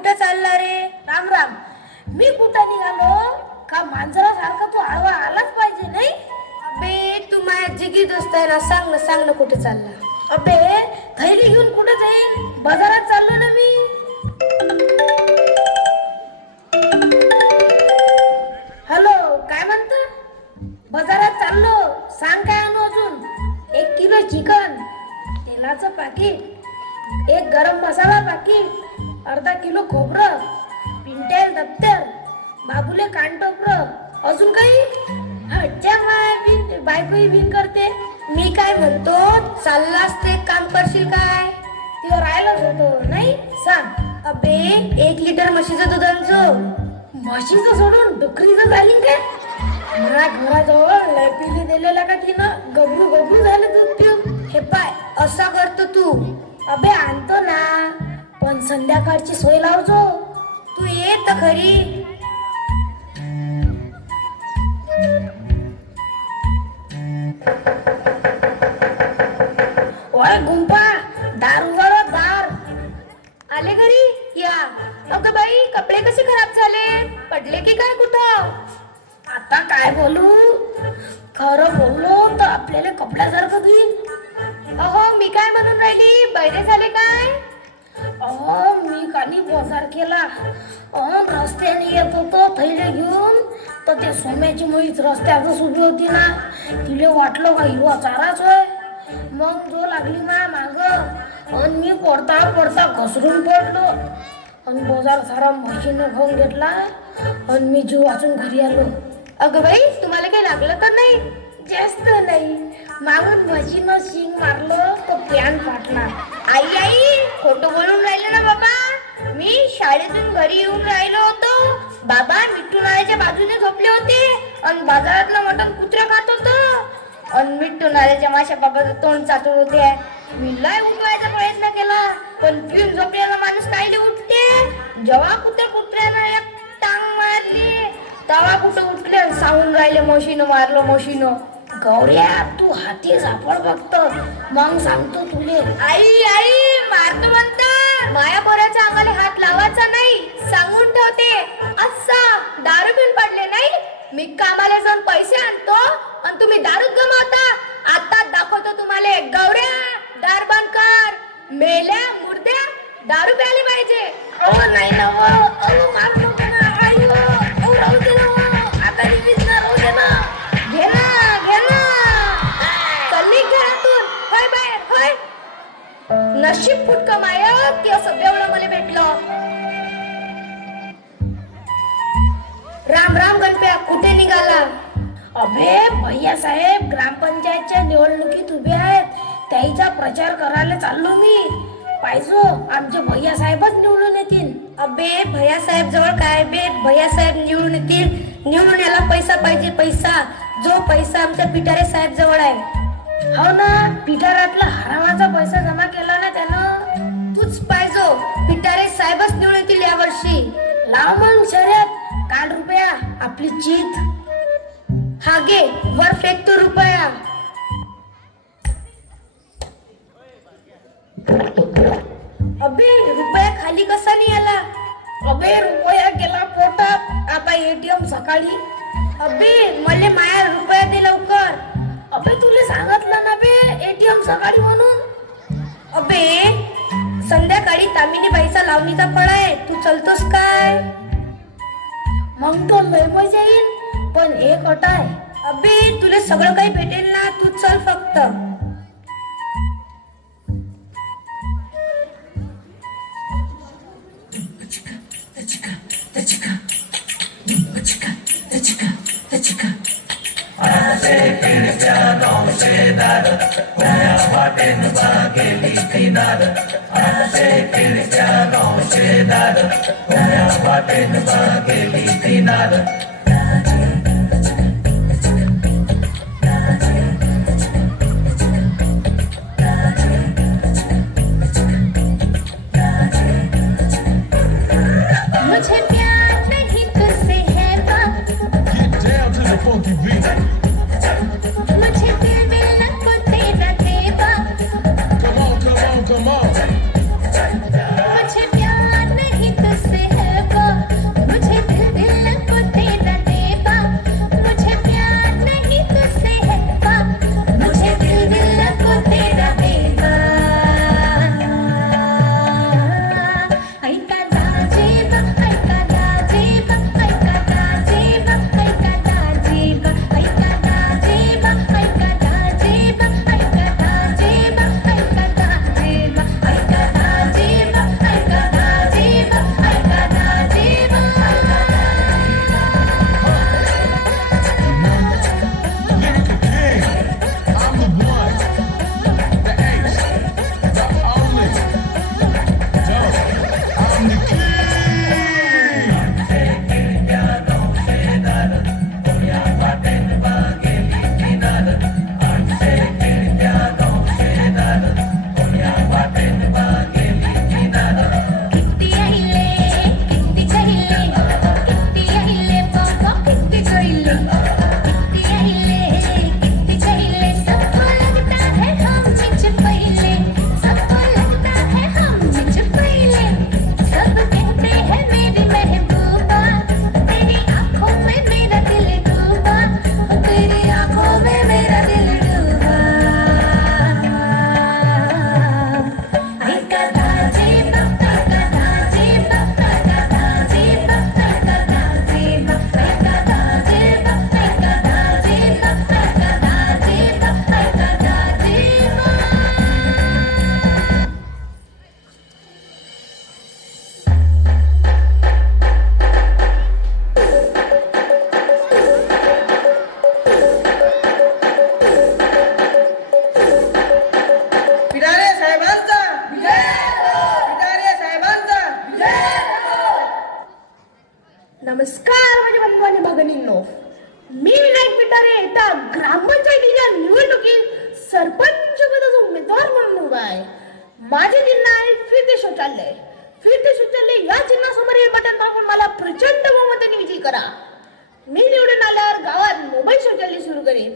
कुठे चालला रे? राम राम. मी कुठं निघालो का मांजरासारखा तू आडवा आलाच पाहिजे नाही. अबे तू माझ्या जिगी दोस्त आहे ना, सांग ना कुठे चालला? अबे थैली घेऊन कुठे जाईल? बाजारात चाललो ना मी. हॅलो, काय म्हणता? बाजारात चाललो. सांग काय आणू अजून? 1 किलो चिकन, तेलाचं पाकिट, 1 गरम मसाला पाकिट, अर्धा किलो खोबरं, पिंटेल दप्तर, बाबूले कानटोपरं, अजून काही? अच्छा माय बायकोही बिन करते. मी काय म्हणतो, चाललास ते काम करशील काय? ते राहिलंच होतं नाही. सांग. अबे 1 लिटर म्हशीचं दूध आणजो. म्हशीचं सोडून डुकरीचं झाली काय? मला घराजवळ लॅपिली दिलेला का तिनं गबरू झालं दूध पिऊन. हे पाय, असा करतो तू. अबे आणतो ना, पण संध्याकाळची सोय लावजो. तू ये तर खरी. ओय गुंपा, दार उघड दार. आले घरी या. अगं बाई, कपडे कसे खराब झाले? पडले की काय कुठं? आता काय बोलू? खरं बोललो तर आपल्याला कपड्यासारखं देईल. अहो मी काय म्हणून राहिली, बैरे झाले काय? मी काली बाजार केला. रस्त्याने येत होतो थैले घेऊन, तर ते सोम्याची म्हैस रस्त्यातच उभी होती ना. तिले वाटलं का हिरवा चाराच होय. मग जो लागली माग, आणि मी पडता घसरून पडलो, आणि बाजार सारा म्हशीनं खाऊन घेतला, आणि मी जीव वाचून घरी आलो. अगं बाई, तुम्हाला काही लागलं तर नाही? जास्त नाही, मागून म्हशीनं शिंग मारलं तर पॅन फाटला. आई खोटं बोलून राहिलं ना बाबा. मी शाळेतून घरी येऊन राहिलो होतो. बाबा मिठू नाल्याच्या बाजूने झोपले होते, आणि बाजारातलं मटण कुत्र्या खात होतं, आणि मिठू नाल्याच्या माशा बाबाचं तोंड चाटत होते. मी लय उठवायचा प्रयत्न केला, पण पिऊन झोपलेला माणूस कायले उठते? जेव्हा कुत्र्यानं एक टांग मारली, तेव्हा कुठं उठले आणि सांगून राहिले म्हशीनं मारलं. गौऱ्या, तू हाती सापड बघत, मग सांगतो तुले. आई मारतो म्हणता. माया पोराच्या अंगाला हात लावायचा नाही, सांगून ठेवते. असा दारू पिऊन पडले नाही? मी कामाला जाऊन पैसे आणतो आणि तुम्ही दारूच गमावता. आता दाखवतो तुम्हाला. गौऱ्या, दार बंद कर. मेल्या मुर्द्या, दारू प्यायला पाहिजे. नाही ना, माफ नको ना. राहू दे ना, आता रिलीज ना, राहू दे ना. घे ना. चल्ली घरातून, होय बाहेर, होय. नशीब फुटकं माय की असं बेवडं मला भेटलं. राम राम गणप्या, कुठे निघाला? अबे भैया साहेब ग्रामपंचायतच्या निवडणुकीत उभे आहेत, त्याचा प्रचार करायला चाललो मी. पाहिजो आमचे भैया साहेबच निवडून येतील. अबे भैया साहेब जवळ काय बे? भैया साहेब निवडून येतील. निवडून याला पैसा पाहिजे, पैसा. जो पैसा आमच्या पिटारे साहेब जवळ आहे. हो ना, पिटारातला हरामाचा पैसा जमा केला ना त्यानं. तूच पाहिजो. पिटारे साहेबच निवडून येतील या वर्षी. लाव मग शर्यत. काल रुपया आपली चीत. हा घे, वर फेकतो रुपया. अबे रुपया खाली कसा नाही आला? अबे रुपया गेला पोटात. आता ATM सकाळी. अबे मले माया रुपया दे लवकर. अबे तुला सांगितलं ना बे, ATM सकाळी म्हणून. अबे संध्याकाळी तामिनी बाईचा लावणीचा फळ आहे, तू चलतोस काय? मग तो लय मजा येईल, पण एक अट आहे. अबे तुला सगळं काही भेटेल ना, तू चल फक्त. Come on. मुझे प्यार नहीं तुझसे नमस्कार माझ्या बंधू आणि भगिनींनो, मी विनायक पिटारे येता ग्रामपंचायतीच्या निवडणुकीत सरपंच पदाचा उमेदवार म्हणून उभा आहे. माझे चिन्ह आहे फिरते शौचालय. फिरते शौचालय या चिन्हासमोरील बटन दाबून मला प्रचंड बहुमताने विजयी करा. मी निवडून आल्यावर गावात मोबाईल शौचालय सुरू करेन.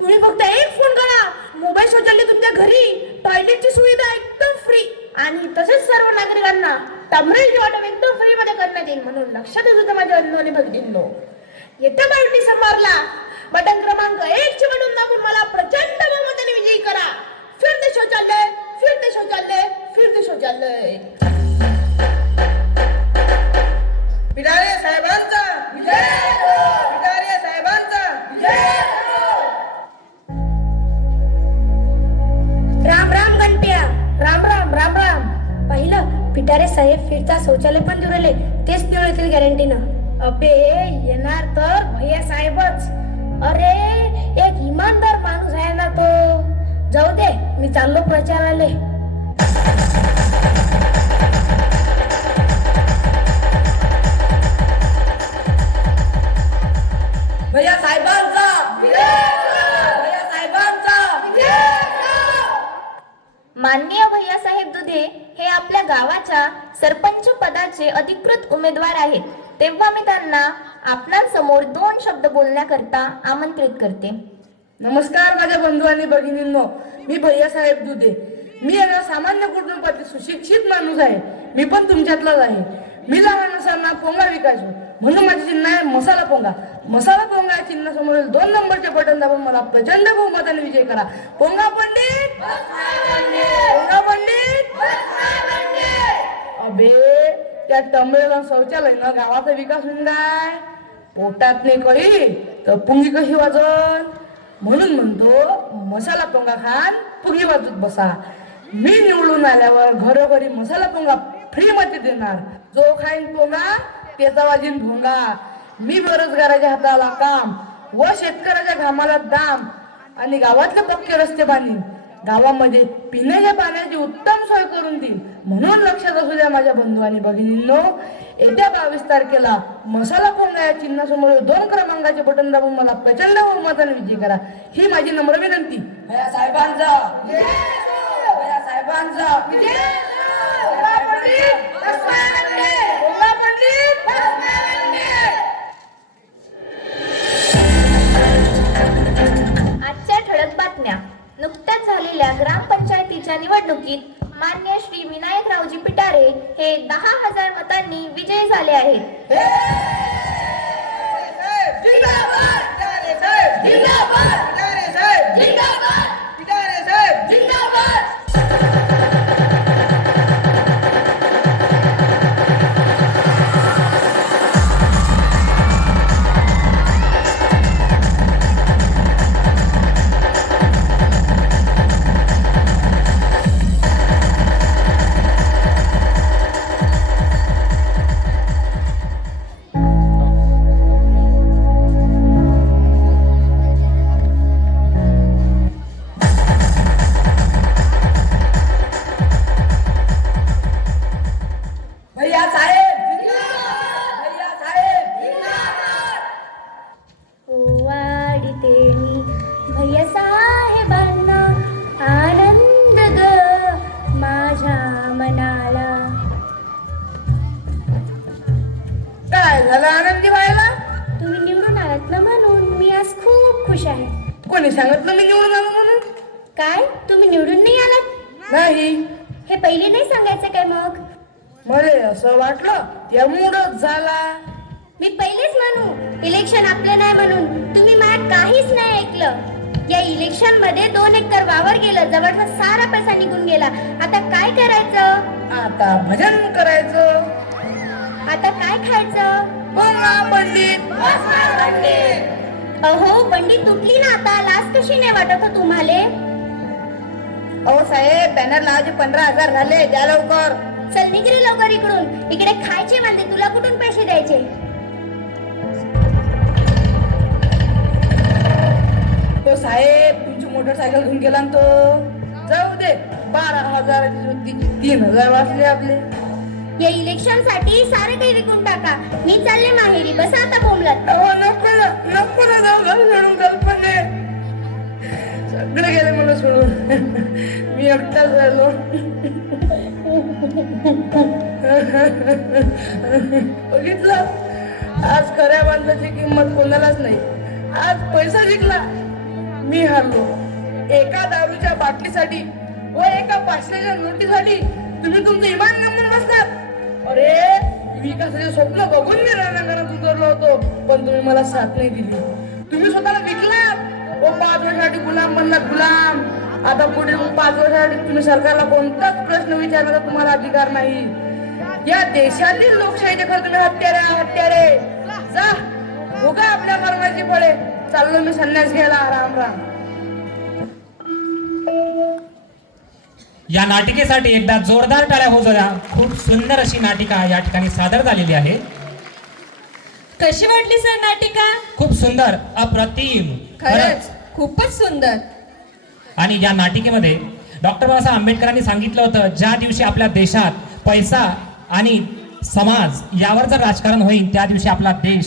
तुम्ही फक्त एक फोन करा, मोबाईल शौचालय तुमच्या घरी, टॉयलेटची सुविधा एकदम फ्री आणि तसेच सर्व नागरिकांना टमरेलची वाटप एकदम फ्री मध्ये करण्यात येईल. म्हणून लक्षात येऊ माझ्या बंधू आणि भगिनींनो, येत्या 22 डिसेंबरला बटन क्रमांक 1 चे बटन दाबून मला प्रचंड बहुमताने विजयी करा. फिरते शौचालय, फिरते शौचालय, फिरते शौचालय. पिटारे साहेबांचा विजय. पिटारे साहेबांचा विजय. राम राम गणप्या. राम राम राम राम. पहिलं पिटारे साहेब फिरता शौचालय पण निवडले, तेच निवडतील गॅरंटीनं. अबे येणार तर भैया साहेबच. अरे एक इमानदार माणूस आहे ना तो. जाऊ दे, मी चाललो प्रचाराले. भैया साहेबांचा भैया साहेबांचा माननीय भैयासाहेब दुधे हे आपल्या गावाच्या सरपंच पदाचे अधिकृत उमेदवार आहेत. तेव्हा मी त्यांना आपणांसमोर 2 शब्द बोलण्याकरता आमंत्रित करते. नमस्कार माझ्या बंधू आणि भगिनींनो, मी भैया साहेब दुधे. मी एका सामान्य कुटुंबातील सुशिक्षित माणूस आहे. मी पण तुमच्यातलाच आहे. मी लहान असताना पोंगा विकायचो, म्हणून माझे चिन्ह आहे मसाला पोंगा. मसाला पोंगा या चिन्हासमोरील 2 नंबरचे बटन दाबून मला प्रचंड बहुमताने विजय करा. पोंगा पंडित, पोंगा पंडित. अबे त्या टमरेला शौचालय ना गावाचा विकास होऊन काय? पोटात नाही कळी तर पुंगी कशी वाजन? म्हणून म्हणतो मसाला पोंगा खान पुंगी वाजत बसा. मी निवडून आल्यावर घरोघरी मसाला पोंगा फ्री मध्ये देणार. जो खाईन पोंगा त्याचा वाजीन भोंगा. मी बेरोजगाराच्या हाताला काम व शेतकऱ्याच्या घामाला दाम आणि गावातले पक्के रस्ते बांधीन. गावामध्ये पिण्याच्या पाण्याची उत्तम सोय करून देईल. म्हणून लक्षात असू द्या माझ्या बंधू आणि भगिनींनो, येत्या 22 तारखेला मसाला पोंगा या चिन्हासमोर 2 क्रमांकाचे बटन दाबून मला प्रचंड बहुमताने विजयी करा. ही माझी नम्र विनंती. भैया साहेबांचा भैया साहेबांचा आजच्या ठळक बातम्या. नुकत्याच झालेल्या ग्रामपंचायतीच्या निवडणुकीत मान्य श्री विनायकरावजी पिटारे हे 10,000 मतांनी विजयी झाले आहेत. भैया साहेब भैया साहेब. वाढते मी भैया साहेबांना आनंद ग माझ्या मनाला. काय झालं आनंदी व्हायला? तुम्ही निवडून आलात ना म्हणून मी आज खूप खुश आहे. कोणी सांगितलं मी निवडून आलो म्हणून? काय तुम्ही निवडून नाही आलात? नाही, हे पहिले नाही सांगायचं काय मग? मला असं वाटलं त्यामुळंच झाला. मी पहिलेच म्हणू इलेक्शन आपलं नाही म्हणून. तुम्ही माझ्यात काहीच नाही ऐकलं. या इलेक्शन मध्ये 2 एकर वावर गेलं, जवळचा सारा पैसा निघून गेला. आता काय करायचं? आता भजन करायचं. आता काय खायचं? पोंगा पंडित. अहो बंडी तुटली ना आता. लाज कशी नाही वाटत हो तुम्हाला? अहो साहेब, बॅनर लावायचे 15,000 झाले, द्या लवकर. चल निघ रे लवकर इकडून. इकडे खायचे म्हणते, तुला कुठून पैसे द्यायचे? तो साहेब तुमची मोटरसायकल घेऊन गेला ना तो. जाऊ दे, 12,000 ची होती, 3,000 वाचले आपले. या इलेक्शन साठी सारे काही विकून टाका. मी चालले माहेरी. बसा आता बोंबलत. अहो नको ना, नको ना जाऊ घर सोडून कल्पने. सगळे गेले मला सोडून. मी एकटाच राहिलो. बघितलं, आज खऱ्या माणसाची किंमत कोणालाच नाही. आज पैसा जिंकला, मी हारलो. एका दारूच्या बाटलीसाठी व एका 500च्या नोटीसाठी तुम्ही तुमचं इमान गमवून बसतात. अरे विकासाचे स्वप्न बघून मी रणांगणात उतरलो होतो, पण तुम्ही मला साथ नाही दिली. तुम्ही स्वतःला विकलात. व 5 वर्षासाठी गुलाम बनलात, गुलाम. आता पुढील 5 वर्षासाठी तुम्ही सरकारला कोणताच प्रश्न विचारण्याचा तुम्हाला अधिकार नाही. या देशातील लोकशाहीचे खरं तुम्ही हत्यारे हत्यारे. जा भोगा आपल्या मरणाची फळे. चाललो मी संन्यास घ्यायला. राम राम. या नाटिकेसाठी एकदा जोरदार टाळ्या होऊ द्या. खूप सुंदर अशी नाटिका या ठिकाणी सादर झालेली आहे. कशी वाटली सर नाटिका? खूप सुंदर, अप्रतिम. खरंच खूपच सुंदर. आणि या नाटिकेमध्ये डॉक्टर बाबासाहेब आंबेडकरांनी सांगितलं होतं, ज्या दिवशी आपल्या देशात पैसा आणि समाज यावर जर राजकारण होईल त्या दिवशी आपला देश